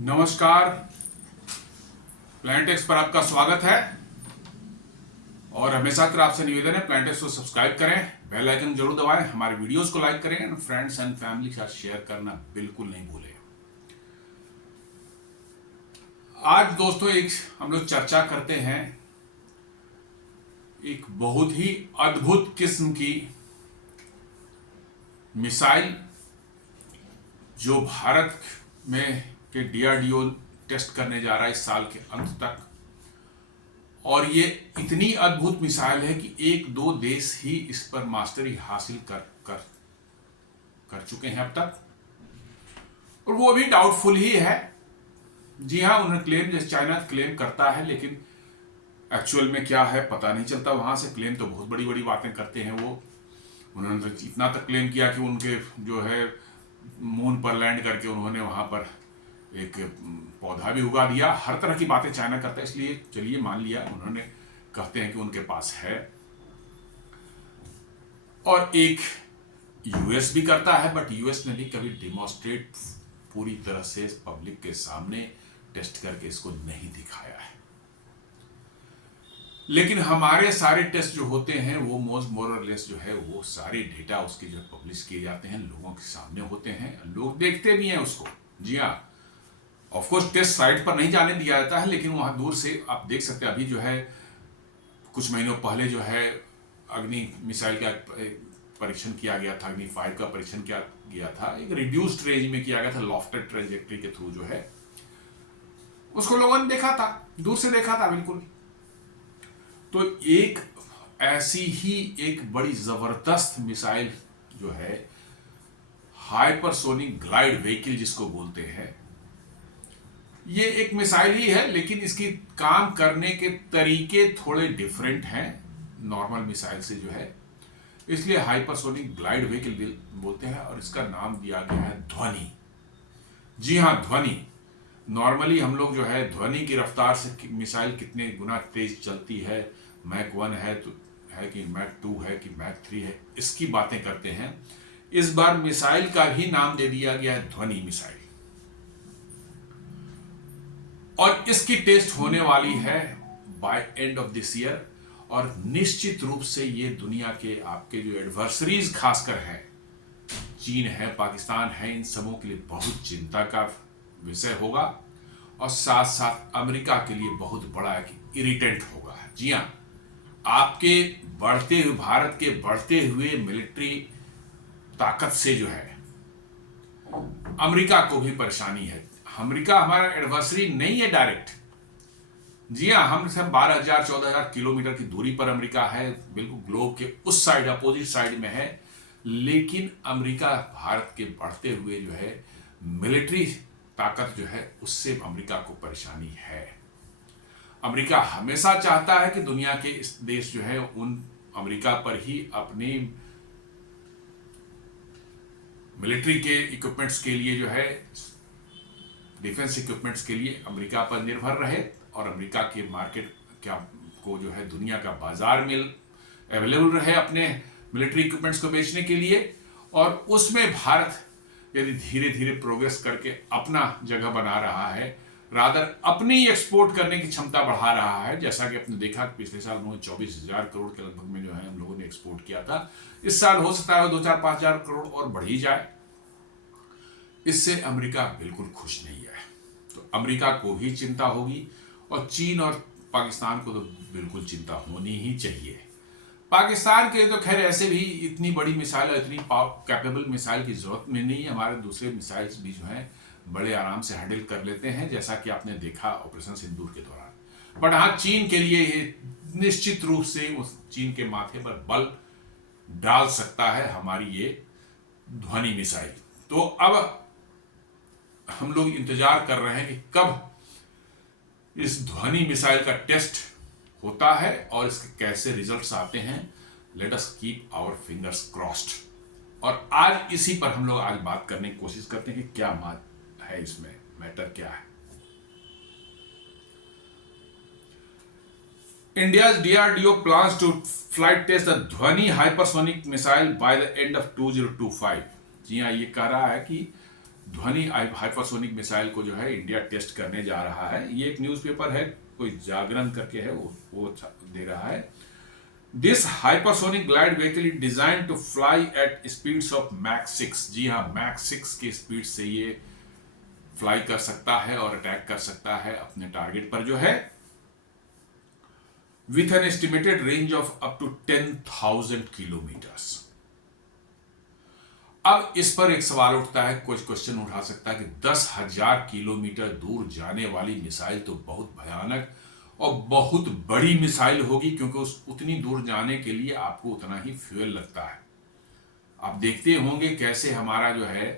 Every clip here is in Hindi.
नमस्कार। प्लैनेटेक्स पर आपका स्वागत है और हमेशा की आपसे निवेदन है प्लैनेटेक्स को सब्सक्राइब करें, बेल आइकन जरूर दबाएं, हमारे वीडियोस को लाइक करें एंड फ्रेंड्स एंड फैमिली के साथ शेयर करना बिल्कुल नहीं भूलें। आज दोस्तों एक हम लोग चर्चा करते हैं एक बहुत ही अद्भुत किस्म की मिसाइल जो भारत में के डीआरडीओ टेस्ट करने जा रहा है इस साल के अंत तक। और ये इतनी अद्भुत मिसाइल है कि एक दो देश ही इस पर मास्टरी हासिल कर चुके हैं अब तक, और वो भी डाउटफुल ही है। जी हाँ, उन्होंने क्लेम, जैसे चाइना क्लेम करता है, लेकिन एक्चुअल में क्या है पता नहीं चलता। वहां से क्लेम तो बहुत बड़ी बड़ी बातें करते हैं वो। उन्होंने तो इतना तक क्लेम किया कि उनके जो है मून पर लैंड करके उन्होंने वहां पर एक पौधा भी उगा दिया। हर तरह की बातें चाइना करता है, इसलिए चलिए मान लिया, उन्होंने कहते हैं कि उनके पास है। और एक यूएस भी करता है, बट यूएस ने भी कभी डिमॉन्स्ट्रेट पूरी तरह से पब्लिक के सामने टेस्ट करके इसको नहीं दिखाया है। लेकिन हमारे सारे टेस्ट जो होते हैं वो मोर और लेस जो है वो सारे डेटा उसके जो पब्लिश किए जाते हैं, लोगों के सामने होते हैं, लोग देखते भी हैं उसको। जी हाँ, ऑफकोर्स टेस्ट साइट पर नहीं जाने दिया जाता है, लेकिन वहां दूर से आप देख सकते हैं। अभी जो है कुछ महीनों पहले जो है अग्नि मिसाइल का परीक्षण किया गया था, अग्नि 5 का परीक्षण किया गया था, एक रिड्यूस्ड रेंज में किया गया था, लॉफ्टेड ट्रेजेक्ट्री के थ्रू जो है उसको लोगों ने देखा था, दूर से देखा था बिल्कुल। तो एक ऐसी ही एक बड़ी जबरदस्त मिसाइल जो है हाइपरसोनिक ग्लाइड व्हीकल जिसको बोलते हैं, ये एक मिसाइल ही है, लेकिन इसकी काम करने के तरीके थोड़े डिफरेंट हैं नॉर्मल मिसाइल से जो है, इसलिए हाइपरसोनिक ग्लाइड व्हीकल बोलते हैं। और इसका नाम दिया गया है ध्वनि। जी हाँ, ध्वनि। नॉर्मली हम लोग जो है ध्वनि की रफ्तार से मिसाइल कितने गुना तेज चलती है, मैक 1 है तो है कि मैक 2 है कि मैक 3 है, इसकी बातें करते हैं। इस बार मिसाइल का भी नाम दे दिया गया है ध्वनि मिसाइल, और इसकी टेस्ट होने वाली है by end of this year. और निश्चित रूप से ये दुनिया के आपके जो एडवर्सरीज खासकर हैं, चीन है, पाकिस्तान है, इन सबों के लिए बहुत चिंता का विषय होगा, और साथ साथ अमेरिका के लिए बहुत बड़ा एक इरिटेंट होगा। जी हाँ, आपके बढ़ते हुए भारत के बढ़ते हुए मिलिट्री ताकत से जो है अमेरिका को भी परेशानी है। अमेरिका हमारा एडवर्सरी नहीं है डायरेक्ट। जी हाँ, हम सब 12,000-14,000 किलोमीटर की दूरी पर अमेरिका है, बिल्कुल ग्लोब के उस साइड, अपोजिट साइड में है। लेकिन अमेरिका भारत के बढ़ते हुए जो है मिलिट्री ताकत जो है उससे अमेरिका को परेशानी है। अमेरिका हमेशा चाहता है कि दुनिया के इस देश जो है उन अमेरिका पर ही अपने मिलिट्री के इक्विपमेंट्स के लिए जो है, डिफेंस इक्विपमेंट्स के लिए अमेरिका पर निर्भर रहे, और अमेरिका के मार्केट क्या को जो है दुनिया का बाजार में अवेलेबल रहे अपने मिलिट्री इक्विपमेंट्स को बेचने के लिए। और उसमें भारत यदि धीरे धीरे प्रोग्रेस करके अपना जगह बना रहा है, रादर अपनी एक्सपोर्ट करने की क्षमता बढ़ा रहा है, जैसा कि आपने देखा पिछले साल 24,000 करोड़ के लगभग में जो है हम लोगों ने एक्सपोर्ट किया था। इस साल हो सकता है 2-4-5,000 करोड़ और बढ़ी जाए। इससे अमेरिका बिल्कुल खुश नहीं है, तो अमेरिका को भी चिंता होगी, और चीन और पाकिस्तान को तो बिल्कुल चिंता होनी ही चाहिए। पाकिस्तान के तो खैर ऐसे भी इतनी बड़ी मिसाइल और इतनी कैपेबल मिसाइल की जरूरत में नहीं है, हमारे दूसरे मिसाइल्स भी जो हैं बड़े आराम से हैंडल कर लेते हैं, जैसा कि आपने देखा ऑपरेशन सिंदूर के दौरान। बट हाँ, चीन के लिए ये निश्चित रूप से उस चीन के माथे पर बल डाल सकता है हमारी ये ध्वनि मिसाइल। तो अब हम लोग इंतजार कर रहे हैं कि कब इस ध्वनि मिसाइल का टेस्ट होता है और इसके कैसे रिजल्ट्स आते हैं। Let us keep our fingers crossed. और आज इसी पर हम लोग आज बात करने की कोशिश करते हैं कि क्या बात है, इसमें मैटर क्या है। India's DRDO plans to flight test the Dhwani hypersonic missile by the end of 2025। जी हाँ, ये कह रहा है कि ध्वनि हाइपरसोनिक मिसाइल को जो है इंडिया टेस्ट करने जा रहा है। ये एक न्यूज़पेपर है, कोई जागरण करके है, वो दे रहा है। This hypersonic glide vehicle is design to fly at speeds of Mach 6। जी हाँ, मैक 6 की स्पीड से ये फ्लाई कर सकता है और अटैक कर सकता है अपने टारगेट पर जो है, with an estimated range of up to 10,000 kilometres. अब इस पर एक सवाल उठता है, कुछ क्वेश्चन उठा सकता है कि 10,000 किलोमीटर दूर जाने वाली मिसाइल तो बहुत भयानक और बहुत बड़ी मिसाइल होगी, क्योंकि उतनी दूर जाने के लिए आपको उतना ही फ्यूल लगता है। आप देखते होंगे कैसे हमारा जो है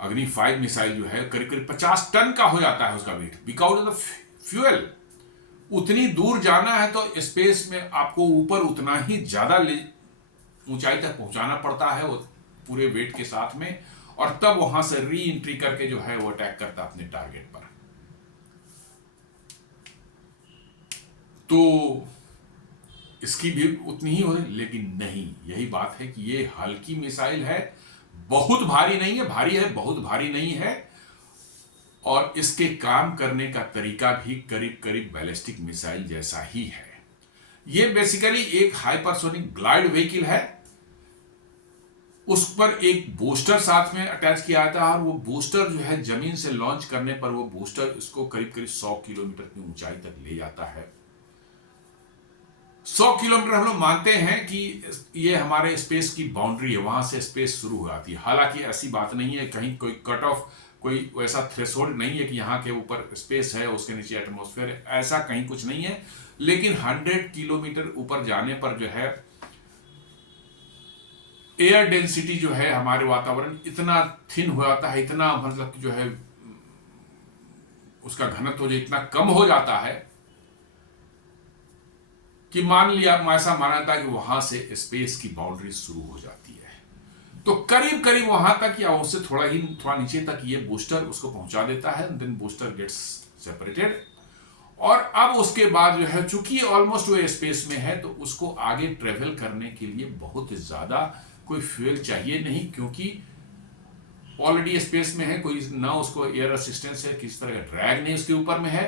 अग्नि 5 मिसाइल जो है करीब करीब 50 टन का हो जाता है उसका weight, because of the fuel. उतनी दूर जाना है तो स्पेस में आपको ऊपर उतना ही ज्यादा ऊंचाई तक पहुंचाना पड़ता है वो पूरे वेट के साथ में, और तब वहां से री एंट्री करके जो है वो अटैक करता है अपने टारगेट पर। तो इसकी भी उतनी ही हो, लेकिन नहीं, यही बात है कि ये हल्की मिसाइल है, बहुत भारी नहीं है, भारी है बहुत भारी नहीं है, और इसके काम करने का तरीका भी करीब करीब बैलिस्टिक मिसाइल जैसा ही है। ये बेसिकली एक हाइपरसोनिक ग्लाइड व्हीकल है, उस पर एक बूस्टर साथ में अटैच किया जाता है, और वो बूस्टर जो है जमीन से लॉन्च करने पर वो बूस्टर इसको करीब करीब 100 किलोमीटर की ऊंचाई तक ले जाता है। 100 किलोमीटर हम लोग मानते हैं कि ये हमारे स्पेस की बाउंड्री है, वहां से स्पेस शुरू हो जाती है। हालांकि ऐसी बात नहीं है, कहीं कोई कट ऑफ, कोई वैसा थ्रेशोल्ड नहीं है कि यहाँ के ऊपर स्पेस है उसके नीचे एटमॉस्फेयर है, ऐसा कहीं कुछ नहीं है। लेकिन 100 किलोमीटर ऊपर जाने पर जो है एयर डेंसिटी जो है हमारे वातावरण इतना थिन हो जाता है, इतना मतलब जो है उसका घनत्व जो इतना कम हो जाता है कि मान लिया, ऐसा माना था कि वहां से स्पेस की बाउंड्री शुरू हो जाती है। तो करीब करीब वहां तक या उससे थोड़ा नीचे तक ये बूस्टर उसको पहुंचा देता है, देन बूस्टर गेट्स सेपरेटेड, और अब उसके बाद जो है चूंकि ऑलमोस्ट वो स्पेस में है तो उसको आगे ट्रेवल करने के लिए बहुत ज्यादा कोई फ्यूल चाहिए नहीं, क्योंकि ऑलरेडी स्पेस में है, कोई ना उसको एयर असिस्टेंस है, किसी तरह का ड्रैग नहीं उसके ऊपर में है।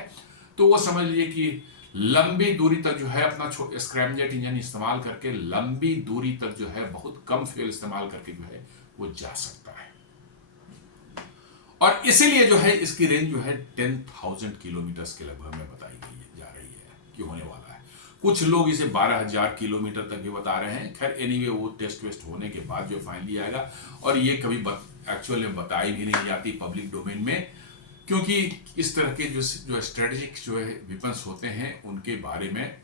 तो वो समझ लीजिए कि लंबी दूरी तक जो है अपना स्क्रैमजेट इंजन इस्तेमाल करके लंबी दूरी तक जो है बहुत कम फ्यूल इस्तेमाल करके जो है वो जा सकता है, और इसीलिए जो है इसकी रेंज जो है 10,000 किलोमीटर के लगभग में बताई गई जा रही है कि होने वाला है। कुछ लोग इसे 12,000 किलोमीटर तक भी बता रहे हैं। खैर एनीवे वो टेस्ट वेस्ट होने के बाद जो फाइनली आएगा, और ये कभी एक्चुअल में बताई भी नहीं जाती पब्लिक डोमेन में, क्योंकि इस तरह के जो स्ट्रेटेजिक जो है वेपन्स होते हैं उनके बारे में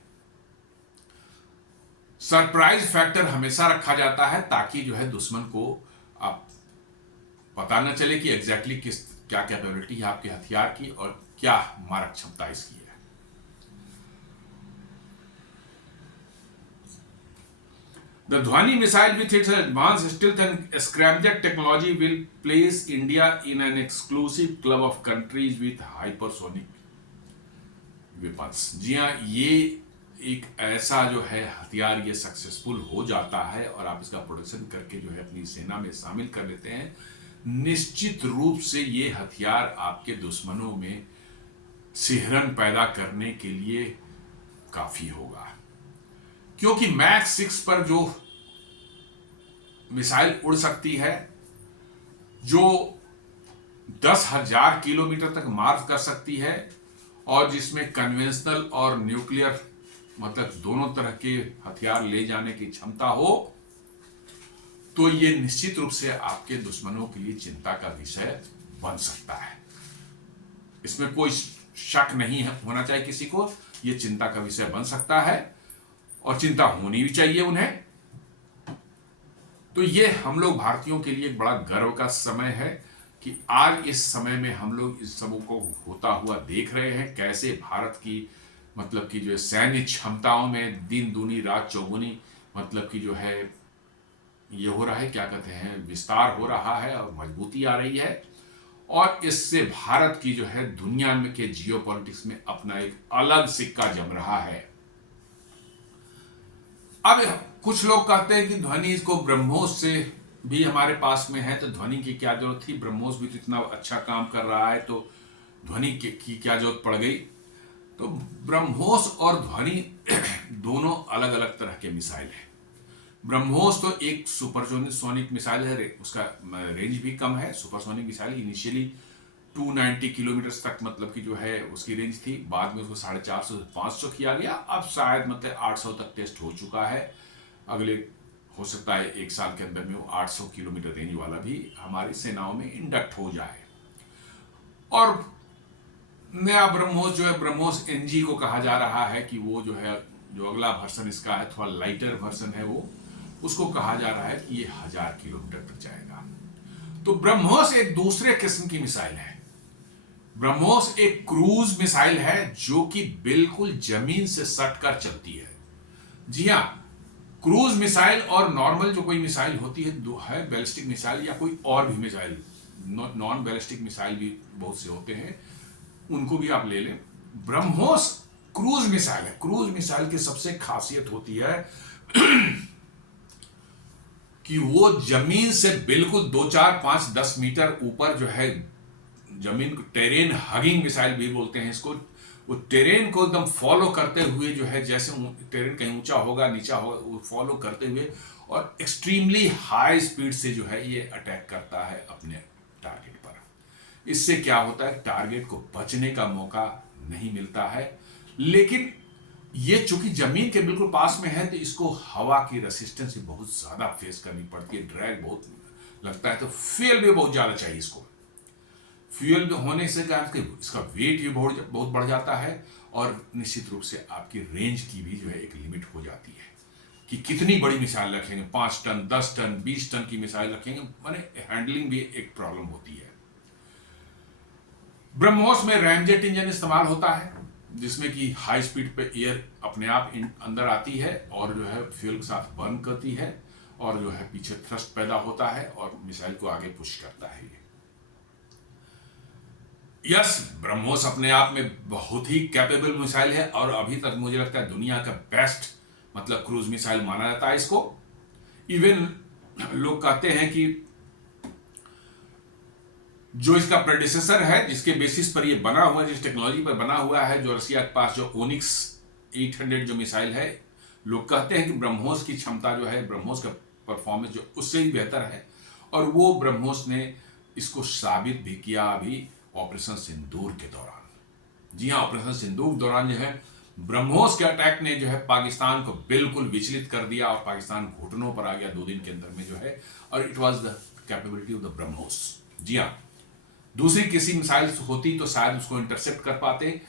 सरप्राइज फैक्टर हमेशा रखा जाता है, ताकि जो है दुश्मन को आप पता न चले कि एग्जैक्टली क्या कैपेबिलिटी है आपके हथियार की और क्या मारक क्षमता इसकी है। The Dhwani missile with its advanced stealth and scramjet technology will place India in an exclusive club of countries with hypersonic weapons। जी हाँ, ये एक ऐसा जो है हथियार ये सक्सेसफुल हो जाता है और आप इसका प्रोडक्शन करके जो है अपनी सेना में शामिल कर लेते हैं, निश्चित रूप से ये हथियार आपके दुश्मनों में सिहरन पैदा करने के लिए काफी होगा, क्योंकि मैक 6 पर जो मिसाइल उड़ सकती है, जो 10,000 किलोमीटर तक मार्च कर सकती है, और जिसमें कन्वेंशनल और न्यूक्लियर मतलब दोनों तरह के हथियार ले जाने की क्षमता हो, तो ये निश्चित रूप से आपके दुश्मनों के लिए चिंता का विषय बन सकता है। इसमें कोई शक नहीं होना चाहिए किसी को, ये चिंता का विषय बन सकता है और चिंता होनी भी चाहिए उन्हें। तो ये हम लोग भारतीयों के लिए एक बड़ा गर्व का समय है कि आज इस समय में हम लोग इस सब को होता हुआ देख रहे हैं, कैसे भारत की मतलब की जो सैन्य क्षमताओं में दिन दूनी रात चौगुनी मतलब की जो है ये हो रहा है, क्या कहते हैं, विस्तार हो रहा है और मजबूती आ रही है, और इससे भारत की जो है दुनिया में के जियोपॉलिटिक्स में अपना एक अलग सिक्का जम रहा है। अब कुछ लोग कहते हैं कि ध्वनि को ब्रह्मोस से भी हमारे पास में है, तो ध्वनि की क्या जरूरत थी? ब्रह्मोस भी तो इतना अच्छा काम कर रहा है, तो ध्वनि की क्या जरूरत पड़ गई? तो ब्रह्मोस और ध्वनि दोनों अलग अलग तरह के मिसाइल हैं। ब्रह्मोस तो एक सुपरसोनिक मिसाइल है, उसका रेंज भी कम है। सुपरसोनिक मिसाइल इनिशियली 290 किलोमीटर तक मतलब कि जो है उसकी रेंज थी, बाद में उसको 450 से 500 किया गया, अब शायद मतलब 800 तक टेस्ट हो चुका है। अगले हो सकता है 1 साल के अंदर में वो 800 किलोमीटर रेंज वाला भी हमारी सेनाओं में इंडक्ट हो जाए। और नया ब्रह्मोस जो है, ब्रह्मोस एनजी को कहा जा रहा है कि वो जो है, जो अगला वर्सन इसका है, थोड़ा लाइटर वर्सन है, वो उसको कहा जा रहा है कि ये 1000 किलोमीटर तक जाएगा। तो ब्रह्मोस एक दूसरे किस्म की मिसाइल है। ब्रह्मोस एक क्रूज मिसाइल है जो कि बिल्कुल जमीन से सट कर चलती है। जी हाँ, क्रूज मिसाइल और नॉर्मल जो कोई मिसाइल होती है, दो है, बैलिस्टिक मिसाइल या कोई और भी मिसाइल, नॉन बैलिस्टिक मिसाइल भी बहुत से होते हैं, उनको भी आप ले लें। ब्रह्मोस क्रूज मिसाइल है। क्रूज मिसाइल की सबसे खासियत होती है कि वो जमीन से बिल्कुल 2 4 5 10 मीटर ऊपर जो है, जमीन को टेरेन हगिंग मिसाइल भी बोलते हैं इसको, वो टेरेन को एकदम फॉलो करते हुए जो है, जैसे टेरेन कहीं ऊंचा होगा नीचा होगा, वो फॉलो करते हुए और एक्सट्रीमली हाई स्पीड से जो है ये अटैक करता है अपने टारगेट पर। इससे क्या होता है, टारगेट को बचने का मौका नहीं मिलता है। लेकिन ये चूंकि जमीन के बिल्कुल पास में है, तो इसको हवा की रेसिस्टेंस भी बहुत ज्यादा फेस करनी पड़ती है, ड्रैग बहुत लगता है, तो फ्यूल भी बहुत ज्यादा चाहिए इसको। फ्यूल होने से क्या है, इसका वेट भी बहुत बढ़ जाता है, और निश्चित रूप से आपकी रेंज की भी जो है एक लिमिट हो जाती है कि कितनी बड़ी मिसाइल रखेंगे। 5 टन 10 टन 20 टन की मिसाइल रखेंगे, माने हैंडलिंग भी एक प्रॉब्लम होती है। ब्रह्मोस में रैमजेट इंजन इस्तेमाल होता है, जिसमें कि हाई स्पीड पे एयर अपने आप अंदर आती है और जो है फ्यूल के साथ बर्न करती है, और जो है पीछे थ्रस्ट पैदा होता है और मिसाइल को आगे पुश करता है। यस, ब्रह्मोस अपने आप में बहुत ही कैपेबल मिसाइल है, और अभी तक मुझे लगता है दुनिया का बेस्ट मतलब क्रूज मिसाइल माना जाता है इसको। इवन लोग कहते हैं कि जो इसका प्रेडिसेसर है, जिसके बेसिस पर ये बना हुआ, जिस टेक्नोलॉजी पर बना हुआ है, जो रसिया के पास जो ओनिक्स 800 जो मिसाइल है, लोग कहते हैं कि ब्रह्मोस की क्षमता जो है, ब्रह्मोस का परफॉर्मेंस जो उससे ही बेहतर है। और वो ब्रह्मोस ने इसको साबित भी किया अभी ऑपरेशन सिंदूर के दौरान। जी हाँ, ऑपरेशन सिंदूर के दौरान जो है ब्रह्मोस के अटैक ने जो है पाकिस्तान को बिल्कुल विचलित कर दिया, और पाकिस्तान घुटनों पर आ गया 2 दिन के अंदर में जो है, और it was the capability of the BrahMos. जी हाँ, दूसरी किसी मिसाइल होती तो शायद उसको इंटरसेप्ट कर पाते,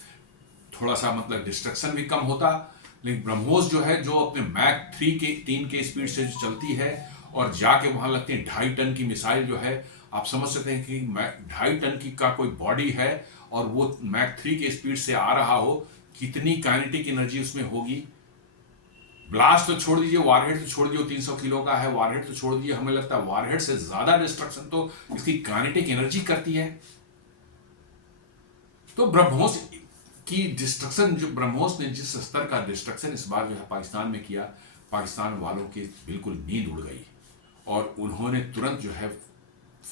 थोड़ा सा मतलब डिस्ट्रक्शन भी कम होता। लेकिन ब्रह्मोस जो है, जो अपने मैक 3 के स्पीड से जो चलती है और जाके वहां लगती है 2.5 टन की मिसाइल जो है, आप समझ सकते हैं कि 2.5 टन की का कोई बॉडी है और वो मैक 3 के स्पीड से आ रहा हो, कितनी काइनेटिक एनर्जी उसमें होगी। ब्लास्ट तो छोड़ दीजिए, वारहेड तो छोड़ दीजिए, 300 किलो का है, वारहेड तो छोड़ दीजिए, हमें लगता है वारहेड से ज्यादा डिस्ट्रक्शन तो इसकी काइनेटिक एनर्जी करती है। तो ब्रह्मोस की डिस्ट्रक्शन, जो ब्रह्मोस ने जिस स्तर का डिस्ट्रक्शन इस बार जो है पाकिस्तान में किया, पाकिस्तान वालों की बिल्कुल नींद उड़ गई, और उन्होंने तुरंत जो है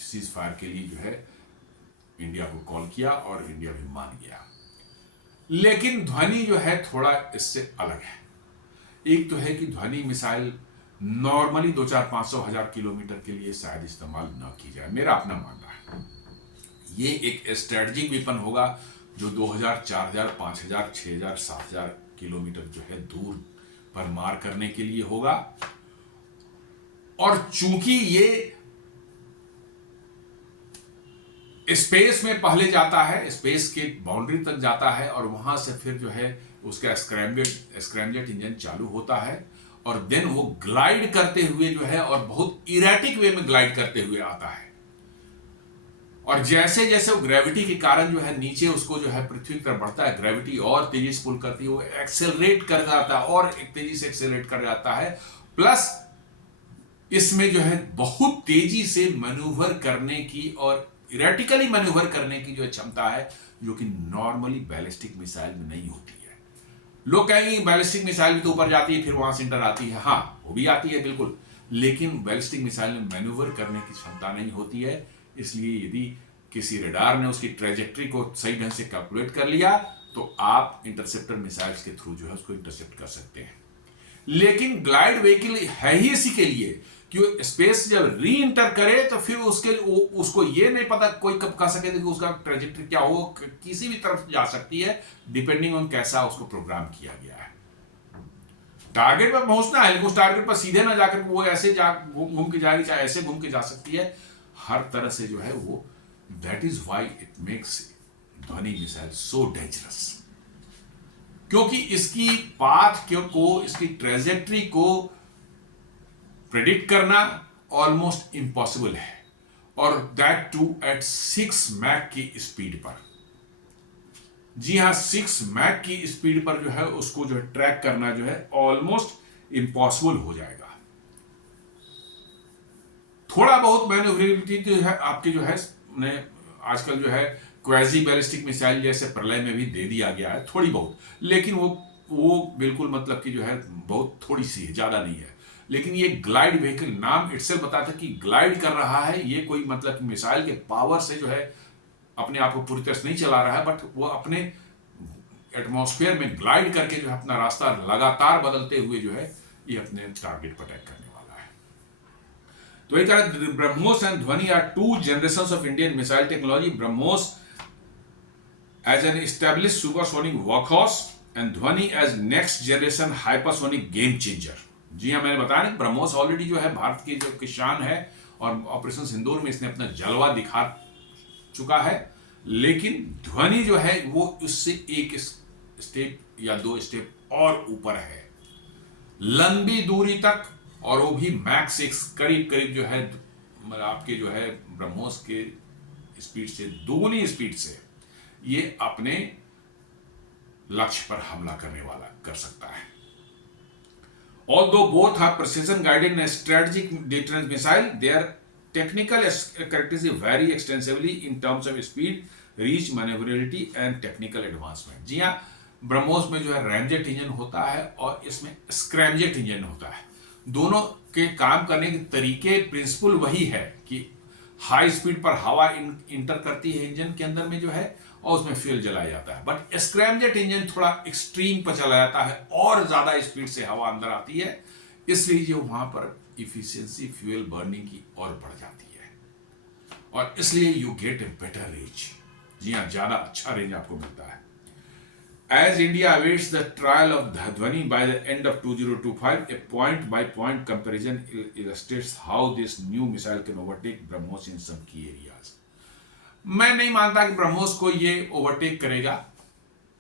सीज फायर के लिए जो है इंडिया को कॉल किया, और इंडिया भी मान गया। लेकिन ध्वनि जो है थोड़ा इससे अलग है। एक तो है कि ध्वनि मिसाइल नॉर्मली 2 4 500 1000 किलोमीटर के लिए शायद इस्तेमाल न की जाए, मेरा अपना मानना है। ये एक स्ट्रेटजिक वेपन होगा जो 2000 4000 5000 6000 7000 किलोमीटर जो है दूर पर मार करने के लिए होगा। और चूंकि ये स्पेस में पहले जाता है, स्पेस के बाउंड्री तक जाता है, और वहां से फिर जो है उसका स्क्रैमजेट इंजन चालू होता है, और देन वो ग्लाइड करते हुए जो है, और बहुत इरेटिक वे में ग्लाइड करते हुए आता है, और जैसे जैसे वो ग्रेविटी के कारण जो है नीचे उसको जो है पृथ्वी की तरफ बढ़ता है, ग्रेविटी और तेजी से पुल करती है, वो एक्सेलरेट कर जाता है और एक तेजी से एक्सेलरेट कर जाता है। प्लस इसमें जो है बहुत तेजी से मैन्यूवर करने की और इरेटिकली मैन्यूवर करने की जो क्षमता है, जो कि नॉर्मली बैलिस्टिक मिसाइल में नहीं होती है। लोग कहेंगे बैलिस्टिक मिसाइल भी तो ऊपर जाती है फिर वहां से इंटर आती है, हाँ वो भी आती है बिल्कुल, लेकिन बैलिस्टिक मिसाइल में मैन्यूवर करने की क्षमता नहीं होती है। इसलिए यदि किसी रडार ने उसकी ट्रेजेक्ट्री को सही ढंग से कैलकुलेट कर लिया तो आप इंटरसेप्टर मिसाइल्स के थ्रू जो है उसको इंटरसेप्ट कर सकते हैं। लेकिन ग्लाइड व्हीकल है ही इसी के लिए कि वो स्पेस जब री इंटर करे तो फिर उसको ये नहीं पता कोई कब कह सके कि उसका ट्रेजेक्ट्री क्या हो, किसी भी तरफ जा सकती है डिपेंडिंग ऑन कैसा उसको प्रोग्राम किया गया है। टारगेट पर पहुंचना है लेकिन उस टारगेट पर सीधे ना जाकर वो ऐसे घूम के जाएगी, चाहे ऐसे घूम के जा सकती है, हर तरह से जो है वो। That is why it makes ध्वनि मिसाइल सो डेंजरस, क्योंकि इसकी पाथ को, इसकी ट्रेजेक्ट्री को प्रेडिक्ट करना ऑलमोस्ट इम्पॉसिबल है, और दैट टू एट 6 मैक की स्पीड पर। जी हां, 6 मैक की स्पीड पर जो है उसको जो है ट्रैक करना जो है ऑलमोस्ट इम्पॉसिबल हो जाएगा। थोड़ा बहुत मैन्यूवरेबिलिटी जो है आपके जो है ने आजकल जो है क्वाजी बैलिस्टिक मिसाइल जैसे प्रलय में भी दे दिया गया है थोड़ी बहुत, लेकिन वो बिल्कुल मतलब कि जो है बहुत थोड़ी सी है, ज्यादा नहीं है। लेकिन ये ग्लाइड व्हीकल नाम इटसेल्फ बताता है कि ग्लाइड कर रहा है, ये कोई मतलब कि मिसाइल के पावर से जो है अपने आप को पूरी तरह से नहीं चला रहा है, बट वो अपने एटमॉस्फेयर में ग्लाइड करके जो है अपना रास्ता लगातार बदलते हुए जो है ये अपने टारगेट पर अटैक करने वाला है। तो एक तरह BrahMos and Dhvani are two generations of Indian missile technology. BrahMos as an established supersonic workhorse and Dhvani as next generation hypersonic game changer. जी हाँ, मैंने बताया ना ब्रह्मोस ऑलरेडी जो है भारत की जो किसान है और ऑपरेशन सिंदूर में इसने अपना जलवा दिखा चुका है, लेकिन ध्वनि जो है वो उससे एक स्टेप या 2 स्टेप और ऊपर है, लंबी दूरी तक, और वो भी मैक 6 करीब करीब जो है आपके जो है ब्रह्मोस के स्पीड से दोगुनी स्पीड से ये अपने लक्ष्य पर हमला करने वाला कर सकता है। Although both have precision guided and strategic deterrence missile, their technical characteristics vary extensively in terms of speed, reach, maneuverability and technical advancement। जी हाँ, ब्रह्मोस में जो है रैमजेट इंजन होता है और इसमें स्क्रैमजेट इंजन होता है। दोनों के काम करने के तरीके, प्रिंसिपल वही है कि हाई स्पीड पर हवा इंटर करती है इंजन के अंदर में जो है और उसमें फ्यूल जलाया जाता है, बट स्क्रैमजेट इंजन थोड़ा एक्सट्रीम पर चला जाता है और ज्यादा स्पीड से हवा अंदर आती है, इसलिए जो वहां पर इफिशियंसी फ्यूल बर्निंग की और बढ़ जाती है और इसलिए you get a better range. जी हाँ, ज्यादा अच्छा रेंज आपको मिलता है। As India awaits the trial of Dhwani by the end of 2025, a point-by-point comparison illustrates how this new missile can overtake BrahMos in some key areas। मैं नहीं मानता कि ब्रह्मोस को ये ओवरटेक करेगा,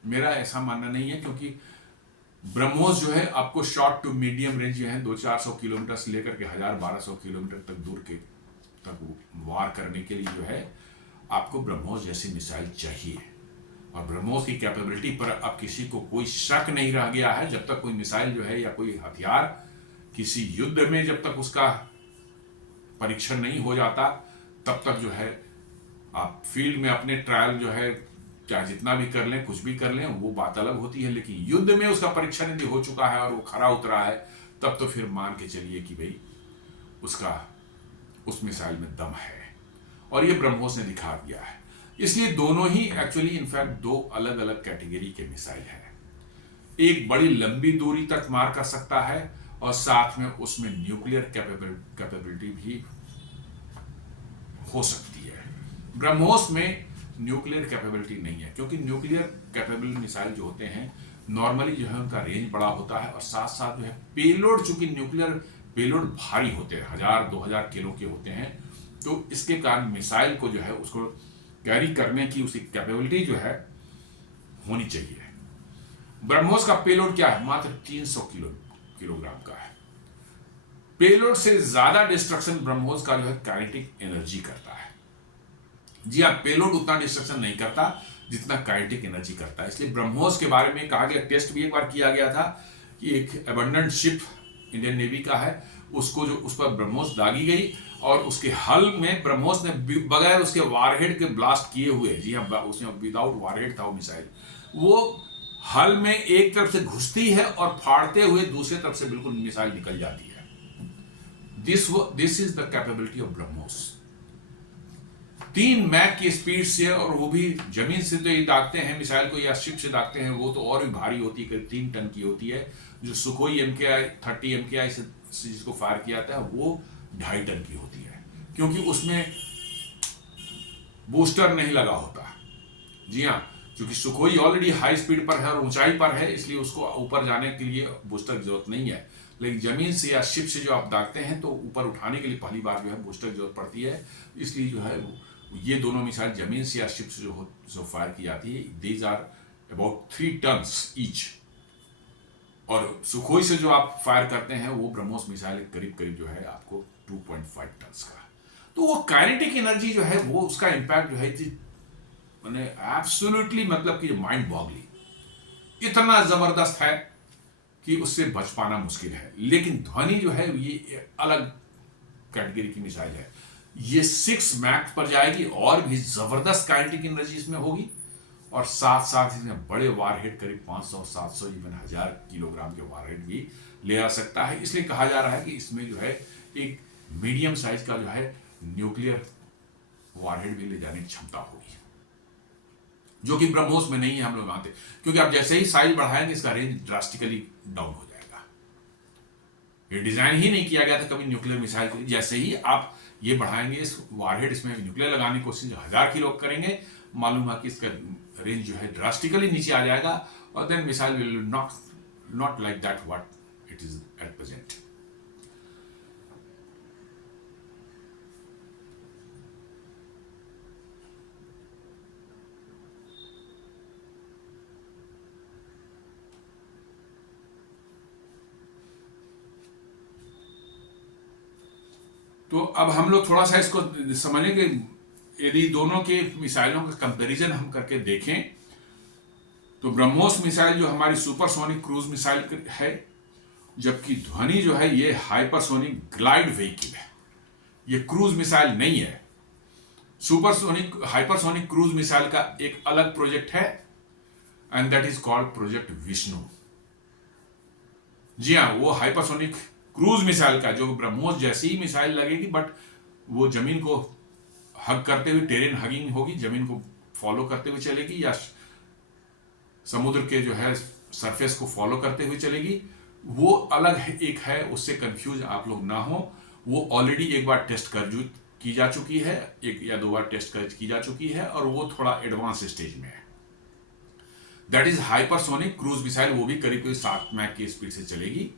मेरा ऐसा मानना नहीं है, क्योंकि ब्रह्मोस जो है आपको शॉर्ट टू मीडियम रेंज जो है 200-400 किलोमीटर से लेकर के 1000-1200 किलोमीटर तक दूर के तक वार करने के लिए जो है आपको ब्रह्मोस जैसी मिसाइल चाहिए। और ब्रह्मोस की कैपेबिलिटी पर अब किसी को कोई शक नहीं रह गया है। जब तक कोई मिसाइल जो है या कोई हथियार किसी युद्ध में जब तक उसका परीक्षण नहीं हो जाता तब तक जो है आप फील्ड में अपने ट्रायल जो है चाहे जितना भी कर लें, कुछ भी कर लें, वो बात अलग होती है, लेकिन युद्ध में उसका परीक्षण यदि हो चुका है और वो खरा उतरा है तब तो फिर मान के चलिए कि भाई उसका उस मिसाइल में दम है, और ये ब्रह्मोस ने दिखा दिया है। इसलिए दोनों ही एक्चुअली इनफैक्ट 2 अलग अलग कैटेगरी के मिसाइल है। एक बड़ी लंबी दूरी तक मार कर सकता है और साथ में उसमें न्यूक्लियर कैपेबिलिटी भी हो सकती है। ब्रह्मोस में न्यूक्लियर कैपेबिलिटी नहीं है, क्योंकि न्यूक्लियर कैपेबल मिसाइल जो होते हैं नॉर्मली जो है उनका रेंज बड़ा होता है और साथ साथ जो है पेलोड, चूंकि न्यूक्लियर पेलोड भारी होते हैं, 1000-2000 किलो के होते हैं, तो इसके कारण मिसाइल को जो है उसको कैरी करने की उसकी कैपेबिलिटी जो है होनी चाहिए। ब्रह्मोस का पेलोड क्या है? मात्र 300 किलोग्राम का है। पेलोड से ज्यादा डिस्ट्रक्शन ब्रह्मोस का जो है काइनेटिक एनर्जी करता है। जी हाँ, पेलोड उतना डिस्ट्रक्शन नहीं करता जितना काइनेटिक एनर्जी करता है। इसलिए ब्रह्मोस के बारे में कहा गया, टेस्ट भी एक बार किया गया था कि एक एबंडेंट शिप इंडियन नेवी का है, उसको जो उस पर ब्रह्मोस दागी गई और उसके हल में ब्रह्मोस ने बगैर उसके वारहेड के ब्लास्ट किए हुए, जी हाँ, उसमें विदाउट वारहेड था वो मिसाइल, वो हल में एक तरफ से घुसती है और फाड़ते हुए दूसरे तरफ से बिल्कुल मिसाइल निकल जाती है। This is the capability of BrahMos. 3 Mach की स्पीड से, और वो भी जमीन से तो ये दागते हैं मिसाइल को या शिप से दागते हैं, वो तो और भी भारी होती है, करीब 3 टन की होती है। जो सुखोई MKI-30 MKI से जिसको फायर किया जाता है वो 2.5 टन की होती है, क्योंकि उसमें बूस्टर नहीं लगा होता। जी हाँ, क्योंकि सुखोई ऑलरेडी हाई स्पीड पर है और ऊंचाई पर है, इसलिए उसको ऊपर जाने के लिए बूस्टर की जरूरत नहीं है। लेकिन जमीन से या शिप से जो आप दागते हैं तो ऊपर उठाने के लिए पहली बार जो है बूस्टर की जरूरत पड़ती है। इसलिए जो है ये दोनों मिसाइल जमीन से या शिप से जो फायर की जाती है, these are about 3 tons each. और सुखोई से जो आप फायर करते हैं वो ब्रह्मोस मिसाइल करीब करीब जो है आपको 2.5 टन्स का। तो वो काइनेटिक एनर्जी जो है वो उसका इंपैक्ट जो है मैंने एब्सोल्युटली मतलब कि माइंड बॉगलिंग इतना जबरदस्त है कि उससे बच पाना मुश्किल है। लेकिन ध्वनि जो है ये अलग कैटेगरी की मिसाइल है। ये 6 मैक पर जाएगी और भी जबरदस्त काइनेटिक एनर्जी इसमें होगी, और साथ साथ इसमें बड़े वारहेड करीब 500, 700, इवन 1000 किलोग्राम के वारहेड भी ले आ सकता है। इसलिए कहा जा रहा है कि इसमें जो है एक मीडियम साइज का जो है न्यूक्लियर वारहेड भी ले जाने की क्षमता होगी, जो कि ब्रह्मोस में नहीं है हम लोग मानते, क्योंकि आप जैसे ही साइज बढ़ाएंगे इसका रेंज ड्रास्टिकली डाउन हो जाएगा। ये डिजाइन ही नहीं किया गया था कभी न्यूक्लियर मिसाइल के लिए। जैसे ही आप ये बढ़ाएंगे इस वारहेड, इसमें न्यूक्लियर लगाने की कोशिश 1000 किलो करेंगे, मालूम है कि इसका रेंज जो है ड्रास्टिकली नीचे आ जाएगा, और then missile will not like that what it is at present. तो अब हम लोग थोड़ा सा इसको समझेंगे। यदि दोनों के मिसाइलों का कंपैरिजन हम करके देखें तो ब्रह्मोस मिसाइल जो हमारी सुपरसोनिक क्रूज मिसाइल है, जबकि ध्वनि जो है ये हाइपरसोनिक ग्लाइड व्हीकल है, ये क्रूज मिसाइल नहीं है। सुपरसोनिक हाइपरसोनिक क्रूज मिसाइल का एक अलग प्रोजेक्ट है, and that is called project Vishnu. जी हाँ, वो हाइपरसोनिक क्रूज मिसाइल का जो ब्रह्मोस जैसी ही मिसाइल लगेगी, बट वो जमीन को हग करते हुए, टेरेन हगिंग होगी, जमीन को फॉलो करते हुए चलेगी या समुद्र के जो है सरफेस को फॉलो करते हुए चलेगी, वो अलग है, एक है। उससे कंफ्यूज आप लोग ना हो। वो ऑलरेडी एक बार टेस्ट की जा चुकी है, 1 या 2 बार टेस्ट की जा चुकी है, और वो थोड़ा एडवांस स्टेज में है। That is hypersonic cruise missile. वो भी करीब करीब 7 मैक की स्पीड से चलेगी,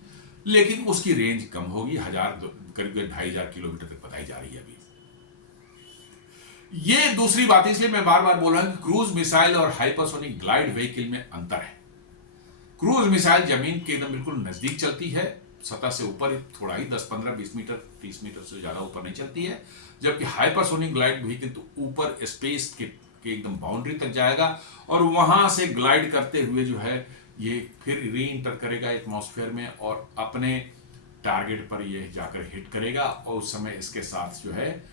लेकिन उसकी रेंज कम होगी, करीब 2500 किलोमीटर तक बताई जा रही है अभी। ये दूसरी बात है, इसलिए मैं बार बार बोल रहा हूं कि क्रूज मिसाइल और हाइपरसोनिक ग्लाइड व्हीकल में अंतर है। क्रूज मिसाइल जमीन के एकदम बिल्कुल नजदीक चलती है, सतह से ऊपर थोड़ा ही 10, 15, 20 मीटर, 30 मीटर से ज्यादा ऊपर नहीं चलती है। जबकि हाइपरसोनिक ग्लाइड व्हीकल तो ऊपर स्पेस के एकदम बाउंड्री तक जाएगा, और वहां से ग्लाइड करते हुए जो है ये फिर री इंटर करेगा एटमॉस्फेयर में, और अपने टारगेट पर ये जाकर हिट करेगा, और उस समय इसके साथ जो है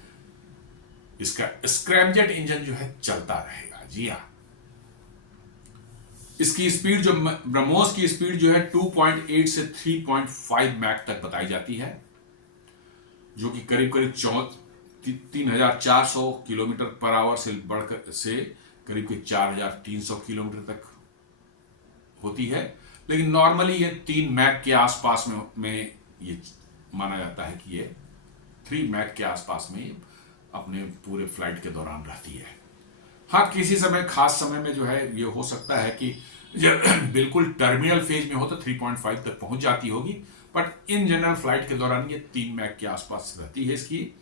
इसका स्क्रैमजेट इंजन जो है चलता रहेगा। जी हाँ, इसकी स्पीड जो ब्रह्मोस की स्पीड जो है 2.8 से 3.5 मैक तक बताई जाती है, जो कि करीब करीब 3400 किलोमीटर पर आवर से बढ़कर से करीब 4300 किलोमीटर तक होती है। लेकिन नॉर्मली ये 3 मैक के आसपास में ये माना जाता है कि ये 3 मैक के आसपास में अपने पूरे फ्लाइट के दौरान रहती है। हाँ, किसी समय खास समय में जो है ये हो सकता है कि जब बिल्कुल टर्मिनल फेज में हो तो 3.5 तक पहुंच जाती होगी, बट इन जनरल फ्लाइट के दौरान ये 3 मैक के आसपास रहती है इसकी।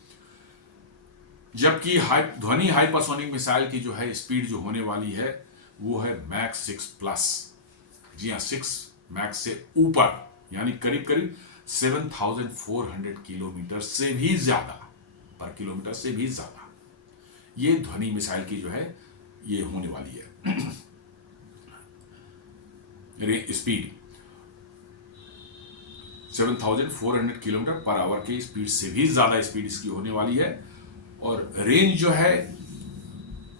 जबकि ध्वनि हाइपरसोनिक मिसाइल की जो है स्पीड जो होने वाली है वो है मैक 6+। जी हाँ, 6 मैक से ऊपर, यानी करीब करीब 7400 किलोमीटर से भी ज्यादा, पर किलोमीटर से भी ज्यादा ये ध्वनि मिसाइल की जो है ये होने वाली है स्पीड। 7400 किलोमीटर पर आवर की स्पीड से भी ज्यादा स्पीड इसकी होने वाली है। और रेंज जो है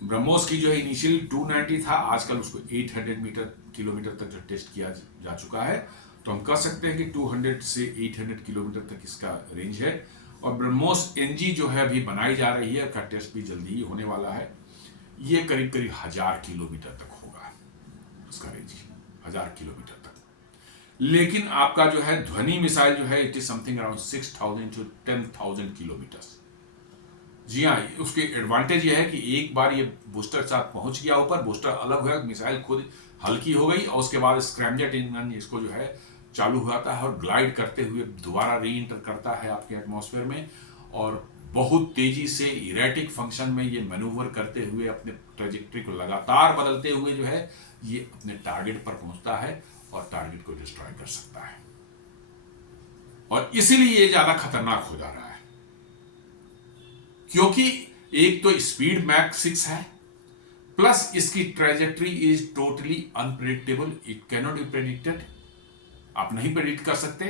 ब्रह्मोस की जो है इनिशियली 290 था, आजकल उसको 800 किलोमीटर तक जो टेस्ट किया जा चुका है। तो हम कह सकते हैं कि 200 से 800 किलोमीटर तक इसका रेंज है। और ब्रह्मोस एनजी जो है अभी बनाई जा रही है, का टेस्ट भी जल्दी ही होने वाला है। ये करीब करीब 1000 किलोमीटर तक होगा उसका रेंज, 1000 किलोमीटर तक। लेकिन आपका जो है ध्वनि मिसाइल जो है, it is something around 6000 to 10,000 kilometre. जी हाँ, उसके एडवांटेज ये है कि एक बार ये बूस्टर के साथ पहुंच गया ऊपर, बूस्टर अलग हुआ, मिसाइल खुद हल्की हो गई और उसके बाद स्क्रैमजेट इंजन इसको जो है चालू हो जाता है और ग्लाइड करते हुए दोबारा री एंटर करता है आपके एटमॉस्फेयर में, और बहुत तेजी से इरेटिक फंक्शन में ये मैनूवर करते हुए अपने ट्रेजेक्ट्री को लगातार बदलते हुए जो है ये अपने टारगेट पर पहुंचता है और टारगेट को डिस्ट्रॉय कर सकता है। और इसीलिए ये ज्यादा खतरनाक हो जा रहा है, क्योंकि एक तो स्पीड मैक 6 है, प्लस इसकी trajectory is totally unpredictable, it cannot be predicted. आप नहीं प्रेडिक्ट कर सकते,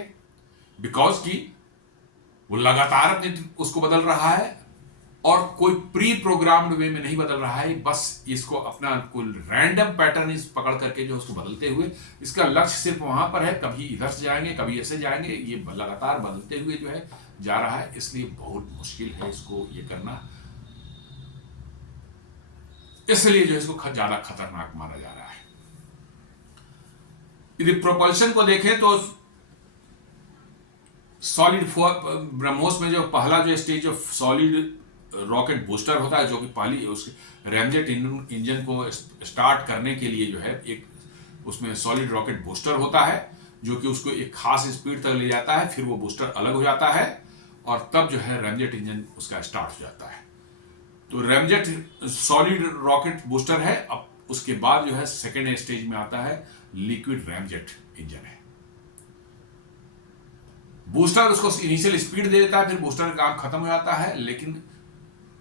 बिकॉज कि वो लगातार अपने उसको बदल रहा है और कोई प्री प्रोग्राम्ड वे में नहीं बदल रहा है, बस इसको अपना कोई रैंडम पैटर्न इस पकड़ करके जो उसको बदलते हुए, इसका लक्ष्य सिर्फ वहां पर है, कभी इधर से जाएंगे कभी ऐसे जाएंगे, ये लगातार बदलते हुए जो है जा रहा है। इसलिए बहुत मुश्किल है इसको ये करना, इसलिए जो इसको ज्यादा खतरनाक माना जा रहा है। यदि प्रोपल्शन को देखें तो सॉलिड ब्रह्मोस में जो पहला जो stage of solid rocket booster होता है, जो कि पहली उसके रैमजेट इंजन को स्टार्ट करने के लिए जो है एक उसमें सॉलिड रॉकेट बूस्टर होता है, जो कि उसको एक खास स्पीड तक ले जाता है, फिर वो बूस्टर अलग हो जाता है और तब जो है रैमजेट इंजन उसका स्टार्ट हो जाता है। तो रैमजेट सॉलिड रॉकेट बूस्टर है। अब उसके बाद जो है सेकेंड स्टेज में आता है लिक्विड रैमजेट इंजन है। बूस्टर उसको इनिशियल स्पीड दे देता है, फिर बूस्टर का काम खत्म हो जाता है, लेकिन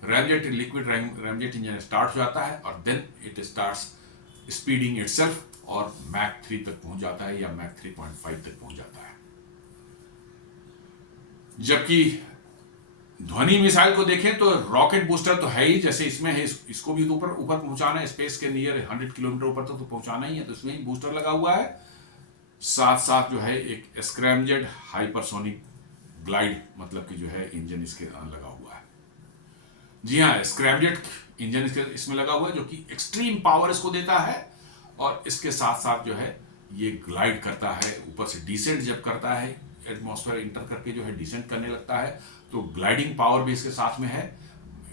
ramjet liquid ramjet engine start हो जाता है और then it starts speeding itself और मैक 3 तक पहुंच जाता है या मैक 3.5 तक पहुंच जाता है। जबकि ध्वनि मिसाइल को देखें तो रॉकेट बूस्टर तो है ही, जैसे इसमें है, इसको भी ऊपर ऊपर पहुंचाना है, स्पेस के नियर 100 किलोमीटर ऊपर तक तो पहुंचाना ही है, तो इसमें ही बूस्टर लगा हुआ है। साथ साथ जो है एक स्क्रैमजेट हाइपरसोनिक ग्लाइड मतलब कि जो है इंजन इसके लगा हुआ है। जी हाँ, स्क्रैमजेट इंजन इसमें लगा हुआ है, जो कि एक्सट्रीम पावर इसको देता है और इसके साथ साथ जो है ये ग्लाइड करता है, ऊपर से डिसेंट जब करता है, एटमॉस्फेयर इंटर करके जो है डिसेंट करने लगता है, तो ग्लाइडिंग पावर भी इसके साथ में है,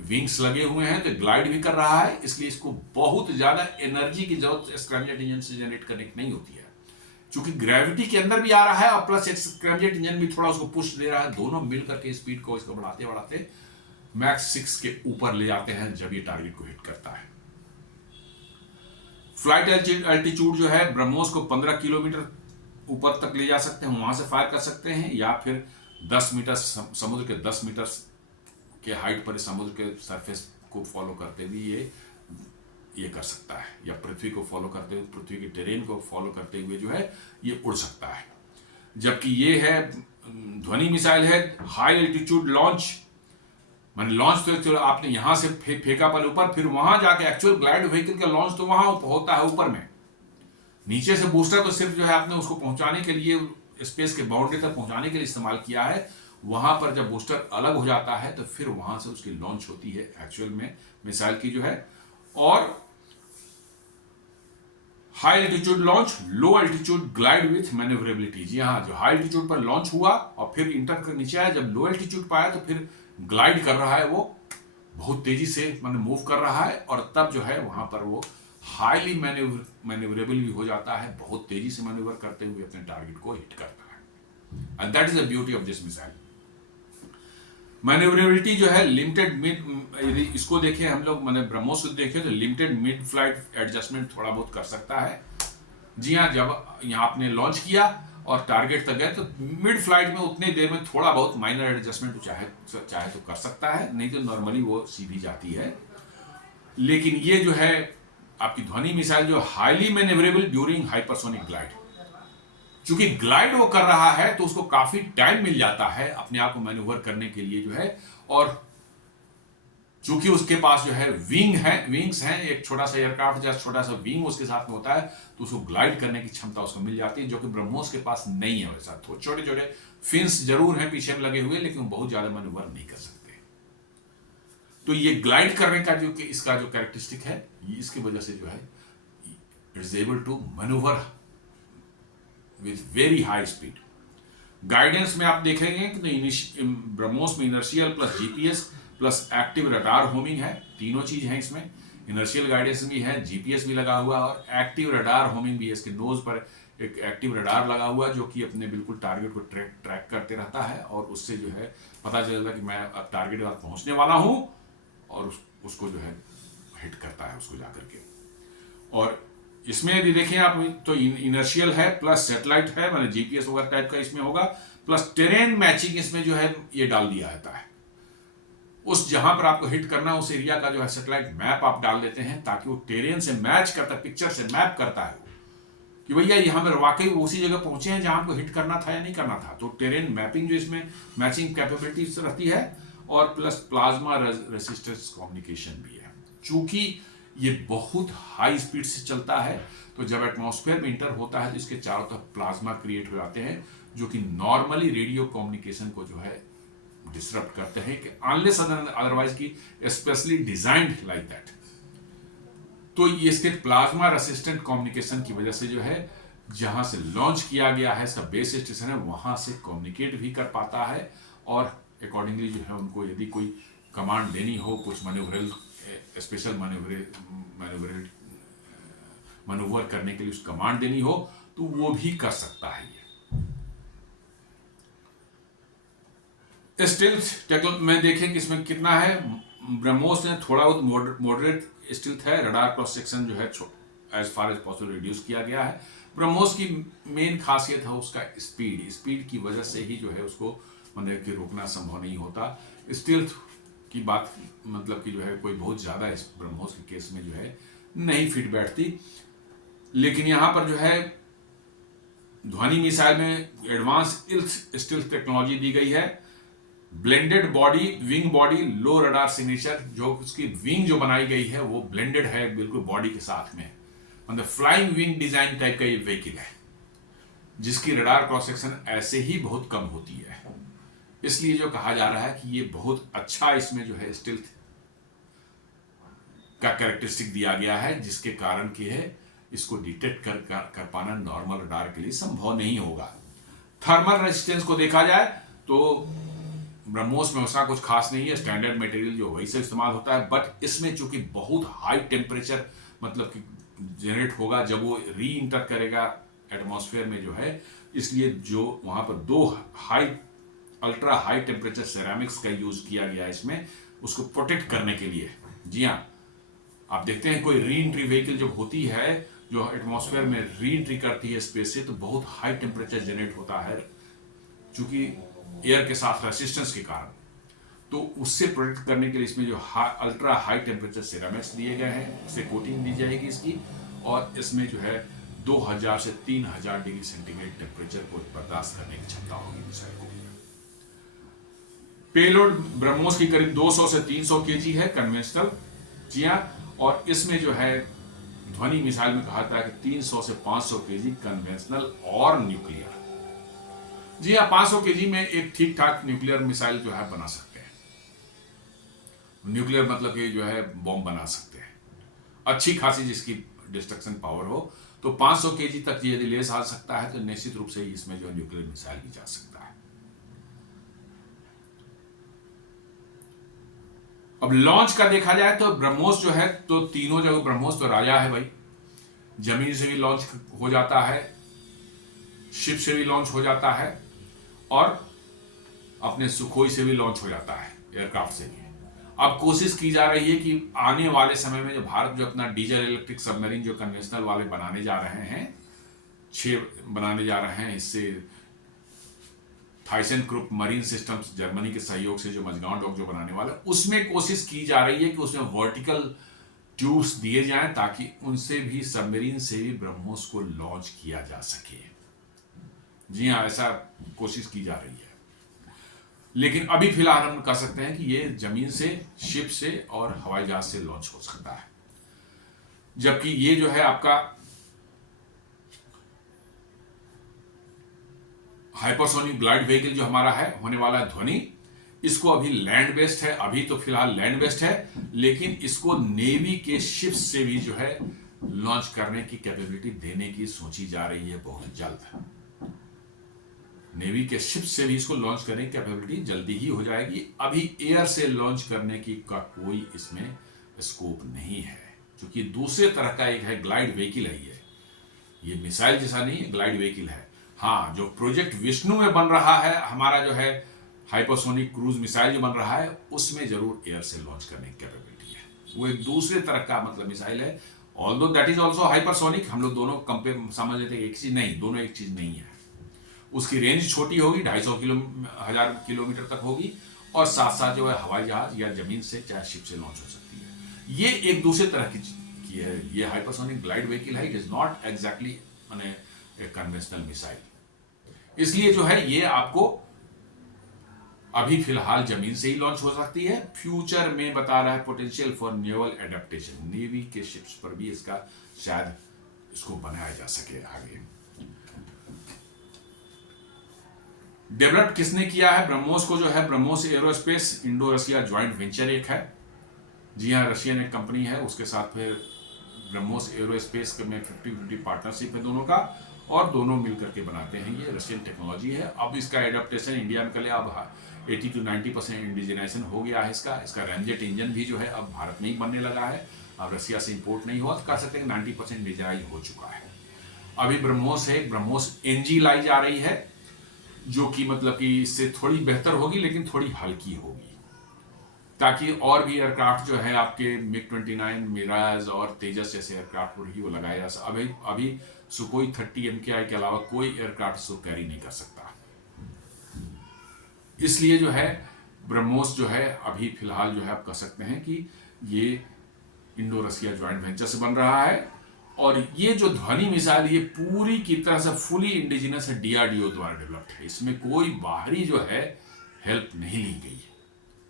विंग्स लगे हुए हैं तो ग्लाइड भी कर रहा है। इसलिए इसको बहुत ज्यादा एनर्जी की जरूरत स्क्रैमजेट इंजन से जनरेट करने की नहीं होती है, क्योंकि ग्रेविटी के अंदर भी आ रहा है और प्लस एक स्क्रैमजेट इंजन भी थोड़ा उसको पुश दे रहा है। दोनों मिल करके स्पीड को इसको बढ़ाते बढ़ाते मैक्स 6 के ऊपर ले जाते हैं जब ये टारगेट को हिट करता है। फ्लाइट एल्टीट्यूड जो है ब्रह्मोस को 15 किलोमीटर ऊपर तक ले जा सकते हैं, वहां से फायर कर सकते हैं, या फिर 10 मीटर समुद्र के 10 मीटर के हाइट पर समुद्र के सरफेस को फॉलो करते हुए ये कर सकता है, या पृथ्वी को फॉलो करते हुए, पृथ्वी के टेरेन को फॉलो करते हुए जो है ये उड़ सकता है। जबकि ये है ध्वनि मिसाइल है हाई एल्टीट्यूड लॉन्च, माने लॉन्च तो आपने यहां से फेंका पर ऊपर, फिर वहां जाके एक्चुअल ग्लाइड व्हीकल का लॉन्च तो वहां होता है ऊपर में, नीचे से बूस्टर तो सिर्फ जो है आपने उसको पहुंचाने के लिए, स्पेस के बाउंड्री तक पहुंचाने के लिए इस्तेमाल किया है। वहां पर जब बूस्टर अलग हो जाता है तो फिर वहां से उसकी लॉन्च होती है एक्चुअल में मिसाइल की जो है। और high altitude launch, low altitude glide with manoeuvrability. जी हाँ, जो हाई एल्टीट्यूड पर लॉन्च हुआ और फिर इंटर कर नीचे आया, जब लो एल्टीट्यूड पर आया तो फिर ग्लाइड कर रहा है, वो बहुत तेजी से मूव कर रहा है और तब जो है वहां पर वो हाईली मैन्यूवरेबल भी हो जाता है, बहुत तेजी से मैन्यूवर करते हुए अपने टारगेट को हिट करता है। And that is the beauty of this missile. Manoeuvrability जो है लिमिटेड मिड, यदि इसको देखें हम लोग, मैंने ब्रह्मोस देखें तो लिमिटेड मिड फ्लाइट एडजस्टमेंट थोड़ा बहुत कर सकता है। जी हाँ, जब यहाँ आपने लॉन्च किया और टारगेट तक गए तो मिड फ्लाइट में उतने देर में थोड़ा बहुत माइनर एडजस्टमेंट चाहे तो कर सकता है, नहीं तो नॉर्मली वो सीधी जाती है। लेकिन ये जो है आपकी ध्वनि मिसाइल जो highly manoeuvrable during hypersonic glide, चूंकि ग्लाइड वो कर रहा है तो उसको काफी टाइम मिल जाता है अपने आप को मैन्यूवर करने के लिए जो है, और चूंकि उसके पास जो है विंग्स हैं, एक छोटा सा एयरक्राफ्ट जैसा छोटा सा विंग उसके साथ में होता है, तो उसको ग्लाइड करने की क्षमता उसको मिल जाती है, जो कि ब्रह्मोस के पास नहीं है। वैसा तो छोटे छोटे फिन्स जरूर हैं पीछे में लगे हुए, लेकिन बहुत ज्यादा मैन्यूवर नहीं कर सकते। तो ये ग्लाइड करने का जो कि इसका जो कैरेक्टरिस्टिक है, इसकी वजह से जो है it's able to manoeuvre with very high speed. Guidance में आप देखेंगे कि तो ब्रह्मोस में inertial plus GPS plus active radar homing है, तीनों चीज है इसमें। इनर्शियल गाइडेंस भी है, जीपीएस भी लगा हुआ है और एक्टिव रडार होमिंग भी है। इसके नोज पर एक एक्टिव रडार लगा हुआ है जो कि अपने बिल्कुल टारगेट को ट्रैक करते रहता है, और उससे जो है पता चलता है कि मैं अब टारगेट के पास पहुंचने वाला हूं, और उसको जो है हिट करता है उसको जाकर के। और इसमें यदि देखें आप तो इनर्शियल है प्लस सैटेलाइट है, मैंने जीपीएस वगैरह टाइप का इसमें होगा, प्लस टेरेन मैचिंग इसमें जो है ये डाल दिया जाता है। उस जहां पर आपको हिट करना उस एरिया का जो है सैटेलाइट मैप आप डाल देते हैं, ताकि वो टेरेन से मैच करता है, पिक्चर से मैप करता है कि भैया यहाँ पर वाकई उसी जगह पहुंचे हैं जहां आपको हिट करना था या नहीं करना था। तो टेरेन मैपिंग जो इसमें मैचिंग कैपेबिलिटी रहती है, और प्लस प्लाज्मा रेसिस्टेंस कम्युनिकेशन भी है। चूंकि ये बहुत हाई स्पीड से चलता है, तो जब एटमॉस्फेयर में इंटर होता है तो इसके चारों तरफ प्लाज्मा क्रिएट हो जाते हैं, जो कि नॉर्मली रेडियो कम्युनिकेशन को जो है डिसरप्ट करते हैं, कि अनलेस अदरवाइज की स्पेशली डिजाइंड लाइक दैट। तो ये इसके प्लाज्मा रेसिस्टेंट कम्युनिकेशन की वजह से जो है जहां से लॉन्च किया गया है इसका बेस स्टेशन है, वहां से कम्युनिकेट भी कर पाता है, और अकॉर्डिंगली जो है उनको यदि कोई कमांड देनी हो, कुछ मैन्यूवरल स्पेशल मैन्यूवर करने के लिए उस कमांड देनी हो, तो वो भी कर सकता है। ये स्टील्थ में देखें कि इसमें कितना है। ब्रह्मोस ने थोड़ा बहुत मॉडरेट स्टील्थ है, रडार क्रॉस सेक्शन जो है as far as possible reduce किया गया है। ब्रह्मोस की मेन खासियत है उसका स्पीड की वजह से ही जो है उसको मतलब कि रोकना संभव नहीं होता। स्टील्थ की बात मतलब कि जो है कोई बहुत ज़्यादा इस ब्रह्मोस के केस में जो है नहीं फिट बैठती, लेकिन यहाँ पर जो है ध्वनि मिसाइल में एडवांस स्टील्थ टेक्नोलॉजी दी गई है। ब्लेंडेड बॉडी, विंग बॉडी, लो रडार सिग्नेचर, जो उसकी विंग जो बनाई गई है वो ब्लेंडेड है बिल्कुल बॉडी के साथ में, मतलब फ्लाइंग विंग डिजाइन टाइप का ये व्हीकल है, जिसकी रडार क्रॉस सेक्शन ऐसे ही बहुत कम होती है। इसलिए जो कहा जा रहा है कि ये बहुत अच्छा इसमें जो है स्टील्थ का कैरेक्टरिस्टिक दिया गया है, जिसके कारण की है इसको डिटेक्ट कर पाना नॉर्मल रडार के लिए संभव नहीं होगा। थर्मल रेजिस्टेंस को देखा जाए तो ब्रह्मोस में उसका कुछ खास नहीं है, स्टैंडर्ड मटेरियल जो वही से इस्तेमाल होता है, बट इसमें चूंकि बहुत हाई टेम्परेचर मतलब कि जनरेट होगा जब वो री इंटर करेगा एटमॉस्फेयर में जो है, इसलिए जो वहां पर दो अल्ट्रा हाई टेम्परेचर सेरामिक्स का यूज किया गया है इसमें, उसको प्रोटेक्ट करने के लिए। जी हाँ, आप देखते हैं कोई री एंट्री व्हीकल जब होती है जो एटमॉस्फेयर में री एंट्री करती है स्पेस से, तो बहुत हाई टेम्परेचर जनरेट होता है चूंकि एयर के साथ रेसिस्टेंस के कारण। तो उससे प्रोटेक्ट करने के लिए इसमें जो अल्ट्रा हाई टेम्परेचर सेरामिक्स दिए गए हैं, उससे कोटिंग दी जाएगी इसकी, और इसमें जो है 2000 से 3000 डिग्री सेंटीग्रेड टेम्परेचर को बर्दाश्त करने की क्षमता होगी मिसाइल को। पेलोड ब्रह्मोस की करीब 200 से 300 केजी है कन्वेंशनल, जी हाँ, और इसमें जो है ध्वनि मिसाइल में कहा था कि 300 से 500 केजी कन्वेंशनल और न्यूक्लियर। जी हाँ, 500 केजी में एक ठीक ठाक न्यूक्लियर मिसाइल जो है बना सकते हैं। न्यूक्लियर मतलब कि जो है बॉम्ब बना सकते हैं, अच्छी खासी जिसकी डिस्ट्रक्शन पावर हो। तो 500 केजी तक यदि ले जा सकता है तो निश्चित रूप से इसमें जो न्यूक्लियर मिसाइल भी जा सकता है। अब लॉन्च का देखा जाए तो ब्रह्मोस जो है तो तीनों जगह ब्रह्मोस तो राजा है भाई, जमीन से भी लॉन्च हो जाता है, शिप से भी लॉन्च हो जाता है, और अपने सुखोई से भी लॉन्च हो जाता है, एयरक्राफ्ट से भी। अब कोशिश की जा रही है कि आने वाले समय में जो भारत जो अपना डीजल इलेक्ट्रिक सबमरीन जो कन्वेंशनल वाले बनाने जा रहे हैं, 6 बनाने जा रहे हैं, इससे थाइसेनक्रुप मरीन सिस्टम्स जर्मनी के सहयोग से जो मझगांव डॉक जो बनाने वाला, उसमें कोशिश की जा रही है कि उसमें वर्टिकल ट्यूब्स दिए जाएं ताकि उनसे भी सबमरीन से भी ब्रह्मोस को लॉन्च किया जा सके। जी हाँ, ऐसा कोशिश की जा रही है। लेकिन अभी फिलहाल हम कह सकते हैं कि ये जमीन से, शिप से और हवाई जहाज से लॉन्च हो सकता है। जबकि ये जो है आपका हाइपरसोनिक ग्लाइड व्हीकल जो हमारा है होने वाला है ध्वनि, इसको अभी लैंड बेस्ड है, अभी तो फिलहाल लैंड बेस्ड है, लेकिन इसको नेवी के शिप्स से भी जो है लॉन्च करने की कैपेबिलिटी देने की सोची जा रही है बहुत जल्द। नेवी के शिप से भी इसको लॉन्च करने की कैपेबिलिटी जल्दी ही हो जाएगी। अभी एयर से लॉन्च करने की का कोई इसमें स्कोप नहीं है, क्योंकि दूसरे तरह का एक है ग्लाइड व्हीकल है। ये मिसाइल जैसा नहीं है, ग्लाइड व्हीकल है। हाँ, जो प्रोजेक्ट विष्णु में बन रहा है हमारा जो है हाइपरसोनिक क्रूज मिसाइल जो बन रहा है, उसमें जरूर एयर से लॉन्च करने की कैपेबिलिटी है। वो एक दूसरे तरह का मतलब मिसाइल है। Although that is also hypersonic, हम लोग दोनों कंपेयर समझ लेते हैं एक चीज नहीं, दोनों एक चीज नहीं है। उसकी रेंज छोटी होगी, 250 किलोमीटर तक होगी, और साथ साथ जो है हवाई जहाज या जमीन से चाहे शिप से लॉन्च हो सकती है। ये एक दूसरे तरह की है। ये हाइपरसोनिक ग्लाइड व्हीकल है, इट इज नॉट एग्जैक्टली माने ए कन्वेंशनल मिसाइल। इसलिए जो है ये आपको अभी फिलहाल जमीन से ही लॉन्च हो सकती है। फ्यूचर में बता रहा है potential for naval adaptation, navy के शिप्स पर भी इसका शायद इसको बनाया जा सके आगे। डेवलप किसने किया है ब्रह्मोस को? जो है BrahMos aerospace Indo Russia joint venture एक है। जी हाँ, रशियन एक कंपनी है, उसके साथ फिर ब्रह्मोस एरोस्पेस में 50-50 पार्टनरशिप है दोनों का, और दोनों मिलकर के बनाते हैं। ये रशियन टेक्नोलॉजी है। अब इसका एडेप्टेशन इंडिया में कर लिया, अब 80 to 90% इंडिजिनाइजेशन हो गया है इसका रैमजेट इंजन भी जो है अब भारत में ही बनने लगा है। अब रशिया से इंपोर्ट नहीं हुआ, तो कह सकते हैं 90% इंडिजिनाइज हो चुका है। अभी ब्रह्मोस है, ब्रह्मोस एनजी लाई जा रही है, जो कि मतलब कि इससे थोड़ी बेहतर होगी लेकिन थोड़ी हल्की होगी, ताकि और भी एयरक्राफ्ट जो है आपके मिग 29, मिराज और तेजस जैसे एयरक्राफ्ट पर ही वो लगाया जा। अभी सुकोई 30 MKI के अलावा कोई एयरक्राफ्ट इसको कैरी नहीं कर सकता। इसलिए जो है ब्रह्मोस जो है अभी फिलहाल जो है आप कह सकते हैं कि ये इंडो रशिया ज्वाइंट वेंचर से बन रहा है। और ये जो ध्वनि मिसाइल ये पूरी की तरह से फुली इंडिजिनस है, DRDO द्वारा डेवलप्ड है। इसमें कोई बाहरी जो है हेल्प नहीं ली गई है,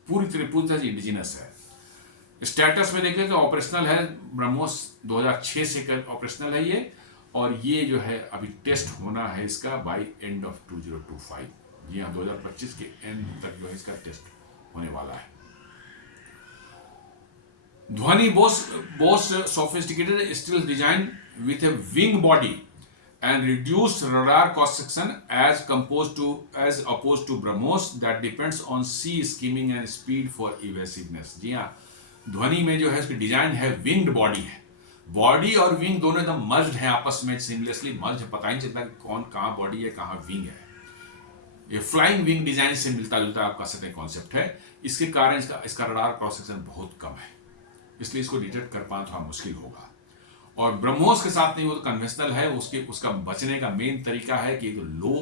पूरी तरह से इंडिजिनस है। स्टेटस में देखें तो ऑपरेशनल है, ब्रह्मोस 2006 से ऑपरेशनल है ये, और ये जो है अभी टेस्ट होना है इसका बाय एंड ऑफ 2025। जी हाँ, 2025 के एंड तक जो है इसका टेस्ट होने वाला है। ध्वनि Bose sophisticated still designed with a wing body and reduced radar cross section as opposed to BrahMos that depends on sea skimming and speed for evasiveness। जी हाँ, ध्वनि में जो है इसकी डिजाइन है विंग्ड बॉडी है। बॉडी और विंग दोनों एकदम मर्ज्ड हैं आपस में, सीमलेसली मर्ज, पता ही नहीं चलता कि कौन कहाँ बॉडी है कहाँ विंग है। ये फ्लाइंग विंग डिजाइन से मिलता जुलता आप कह सकते हैं कॉन्सेप्ट है। इसके कारण इसका रडार क्रॉस सेक्शन बहुत कम है, इसलिए इसको डिटेक्ट कर पाना थोड़ा मुश्किल होगा। और ब्रह्मोस के साथ नहीं, वो तो कन्वेंशनल है, उसका बचने का मेन तरीका है कि एक लो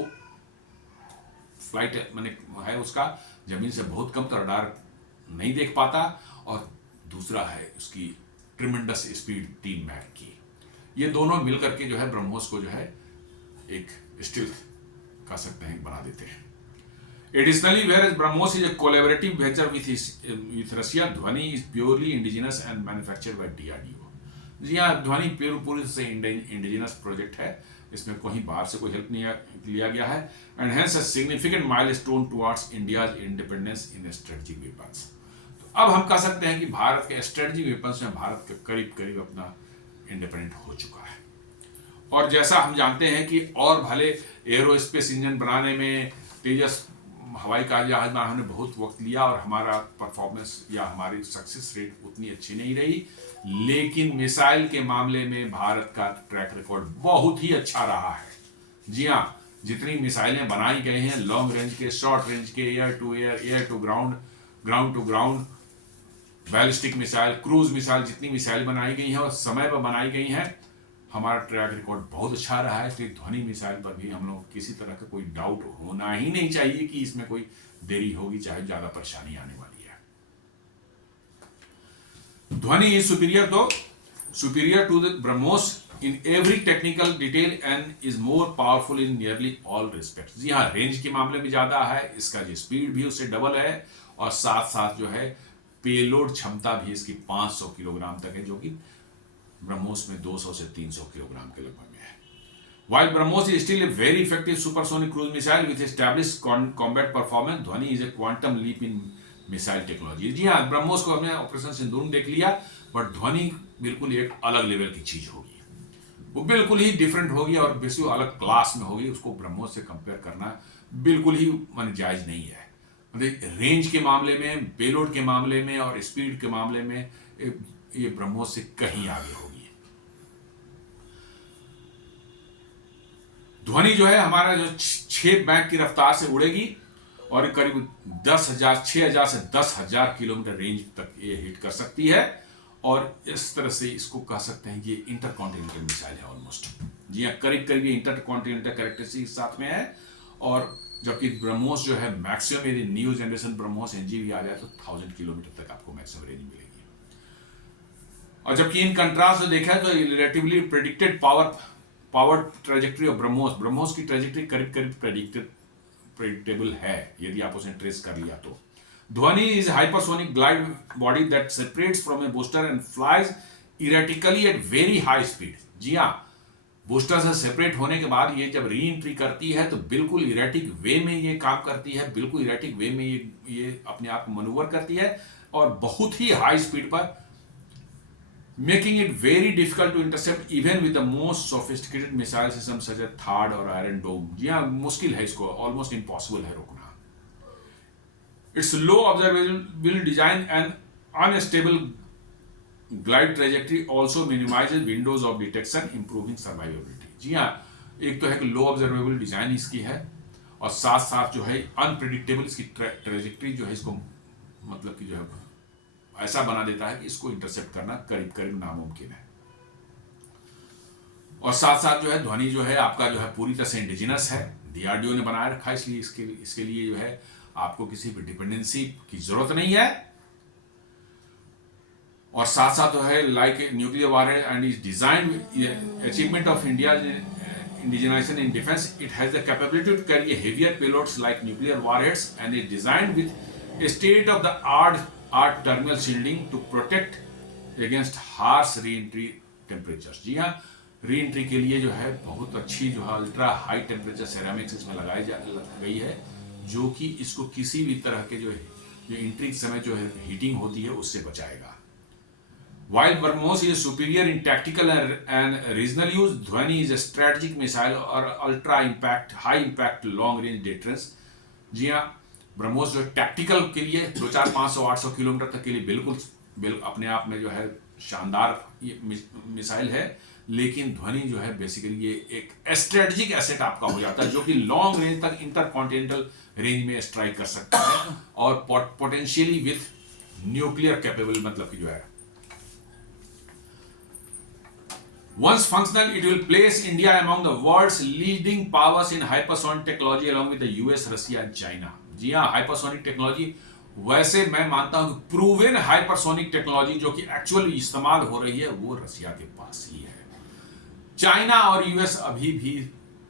फ्लाइट मैंने है उसका, जमीन से बहुत कम, तो रडार नहीं देख पाता, और दूसरा है उसकी ट्रिमेंडस स्पीड 3 मैक की। ये दोनों मिलकर के जो है ब्रह्मोस को जो है एक स्टिल्थ कह सकते हैं बना देते हैं। Additionally, whereas BrahMos is a collaborative venture with Russia, Dhwani is purely indigenous and manufactured by DRDO। जी हाँ, ध्वनि पूरी से इंडिजिनस प्रोजेक्ट है, इसमें कोई बाहर से कोई हेल्प नहीं लिया गया है। And hence a significant milestone towards India's independence in strategic weapons. तो अब हम कह सकते हैं कि भारत के स्ट्रेटेजिक वेपन्स में भारत के करीब करीब अपना इंडिपेंडेंट हो चुका है। और जैसा हम जानते हैं कि और भले एरोस्पेस इंजन बनाने में, तेजस हवाई जहाज बनाने में बहुत वक्त लिया, और हमारा परफॉर्मेंस या हमारी सक्सेस रेट उतनी अच्छी नहीं रही, लेकिन मिसाइल के मामले में भारत का ट्रैक रिकॉर्ड बहुत ही अच्छा रहा है। जी हाँ, जितनी मिसाइलें बनाई गई हैं, लॉन्ग रेंज के, शॉर्ट रेंज के, air to air, air to ground, ground to ground, ballistic missile, cruise missile, जितनी मिसाइल बनाई गई हैं और समय पर बनाई गई हैं, हमारा ट्रैक रिकॉर्ड बहुत अच्छा रहा है। इसलिए ध्वनि मिसाइल पर भी हम लोग किसी तरह का कोई डाउट होना ही नहीं चाहिए कि इसमें कोई देरी होगी, चाहे ज्यादा परेशानी आने वाली है। Dhvani is superior to the BrahMos in every technical detail and is more powerful in nearly all respects। जी हाँ, रेंज के मामले में ज़्यादा है, इसका जो स्पीड भी उससे डबल है, और साथ साथ जो है पेलोड क्षमता भी इसकी 500 किलोग्राम तक है, जो कि ब्रह्मोस में 200 से 300 किलोग्राम के लगभग में है। While BrahMos is still a very effective supersonic cruise missile with established combat performance, ध्वनि is a quantum leap in missile technology। जी हाँ, ब्रह्मोस को हमने ऑपरेशन सिंदूर में देख लिया, बट ध्वनि बिल्कुल एक अलग लेवल की चीज होगी, वो बिल्कुल ही डिफरेंट होगी और बिल्कुल अलग क्लास में होगी। उसको ब्रह्मोस से कंपेयर करना बिल्कुल ही माने जायज नहीं है। मतलब रेंज के मामले में, पेलोड के मामले में और स्पीड के मामले में ये ब्रह्मोस से कहीं आगे होगी। ध्वनि जो है हमारा जो 6 मैक की रफ्तार से उड़ेगी और करीब 6,000 से 10,000 किलोमीटर रेंज तक ये हिट कर सकती है, और इस तरह से इसको कह सकते हैं कि इंटरकॉन्टिनेंटल मिसाइल है ऑलमोस्ट। जी हाँ, करीब करीब ये इंटरकॉन्टिनेंटल कैरेक्टरिस्टिक साथ में है। और जबकि ब्रह्मोस जो है मैक्सिमम, यदि न्यू जनरेशन ब्रह्मोस एनजी भी आ जाए तो 1000 किलोमीटर तक आपको मैक्सिमम रेंज मिलेगी। और जबकि इन कंट्रास्ट देखा तो relatively predicted power trajectory of BrahMos की ट्रेजेक्टरी करीब करीब प्रेडिक्टेबल है, यदि आप उसे ट्रेस कर लिया तो। Dhvani is hypersonic glide body that separates from a booster and flies erratically at very high speed. जी हाँ, बूस्टर से सेपरेट होने के बाद ये जब री एंट्री करती है तो बिल्कुल इरेटिक वे में ये काम करती है, बिल्कुल इरेटिक वे में ये अपने आप को मनूवर करती है, और बहुत ही हाई स्पीड पर, making it very difficult to intercept even with the most sophisticated missile systems such as THAAD और Iron Dome। जी हाँ, मुश्किल है, इसको ऑलमोस्ट इम्पॉसिबल है रोकना। Its low observable design and unstable glide trajectory also minimizes windows of detection, improving survivability। जी हाँ, एक तो है कि लो ऑब्जर्वेबल डिजाइन इसकी है, और साथ साथ जो है अनप्रिडिक्टेबल इसकी ट्रेजेक्टरी जो है इसको मतलब कि जो है ऐसा बना देता है कि इसको इंटरसेप्ट करना करीब करीब नामुमकिन है। और साथ साथ जो है ध्वनि जो है आपका जो है पूरी तरह से इंडिजिनस है, डीआरडीओ ने बनाया रखा है, इसलिए इसके लिए जो है आपको किसी भी डिपेंडेंसी की जरूरत नहीं है। और साथ साथ जो है like nuclear warhead and is design achievement of India indigenization in defense, it has the capability to carry heavier payloads like nuclear warheads and is designed with a state of the art thermal shielding to protect against harsh re-entry temperatures। जी हाँ, री-एंट्री के लिए जो है बहुत अच्छी जो है अल्ट्रा हाई टेम्परेचर सेरामिक्स इसमें लगाई गई है, जो कि इसको किसी भी तरह के जो एंट्री के समय जो है हीटिंग होती है उससे बचाएगा। While BrahMos is superior in tactical and regional use, Dhwani is a strategic missile और ultra impact, high impact, long range deterrence। जी हाँ, ब्रह्मोस जो टैक्टिकल के लिए 200, 500, 800 किलोमीटर तक के लिए बिल्कुल अपने आप में जो है शानदार मिसाइल है, लेकिन ध्वनि जो है बेसिकली ये एक स्ट्रेटजिक एसेट आपका हो जाता है, जो कि लॉन्ग रेंज तक इंटरकॉन्टिनेंटल रेंज में स्ट्राइक कर सकता है, और पोटेंशियली विथ न्यूक्लियर कैपेबल, मतलब कि जो है once functional it will place India among the world's leading powers in hypersonic technology along with the US, Russia and China। जी हाँ, हाइपरसोनिक टेक्नोलॉजी, वैसे मैं मानता हूं कि प्रूवन हाइपरसोनिक टेक्नोलॉजी जो कि एक्चुअली इस्तेमाल हो रही है वो रसिया के पास ही है। चाइना और यूएस अभी भी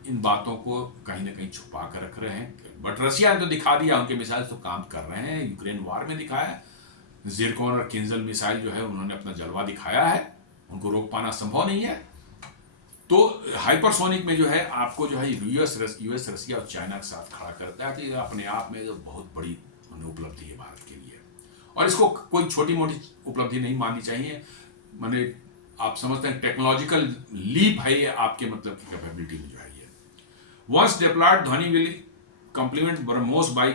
इन बातों को कहीं ना कहीं छुपा कर रख रहे हैं, बट रसिया ने तो दिखा दिया, उनके मिसाइल तो काम कर रहे हैं। यूक्रेन वार में दिखाया, जिरकॉन और किंजल मिसाइल जो है उन्होंने अपना जलवा दिखाया है, उनको रोक पाना संभव नहीं है। तो हाइपरसोनिक में जो है आपको जो है यूएस, रसिया और चाइना के साथ खड़ा करता है, तो ये अपने आप में जो बहुत बड़ी उपलब्धि है भारत के लिए, और इसको कोई छोटी मोटी उपलब्धि नहीं माननी चाहिए। माने आप समझते हैं टेक्नोलॉजिकल लीप है ये आपके मतलब की कैपेबिलिटी में जो है ये। Once deployed, Dhvani will complement BrahMos by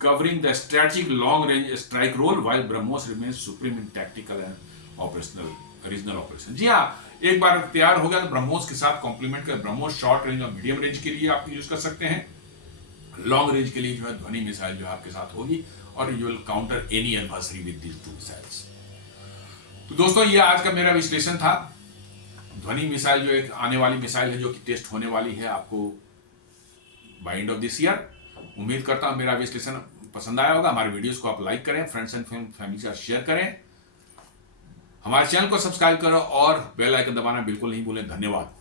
covering the strategic long range strike role, while BrahMos remains supreme in tactical and operational regional operation. जी हाँ, एक बार तैयार हो गया तो ब्रह्मोस के साथ कॉम्प्लीमेंट कर ब्रह्मोस शॉर्ट रेंज और मीडियम रेंज के लिए आप यूज कर सकते हैं, लॉन्ग रेंज के लिए जो है ध्वनि मिसाइल जो आपके साथ होगी, और you will counter any adversary with these two missiles. तो दोस्तों, ये आज का मेरा विश्लेषण था। ध्वनि मिसाइल जो एक आने वाली मिसाइल है जो कि टेस्ट होने वाली है आपको by end of this year. उम्मीद करता हूं मेरा विश्लेषण पसंद आया होगा। हमारे वीडियोस को आप लाइक करें, फ्रेंड्स एंड फैमिली के साथ शेयर करें, हमारे चैनल को सब्सक्राइब करो और बेल आइकन दबाना बिल्कुल नहीं भूलें। धन्यवाद।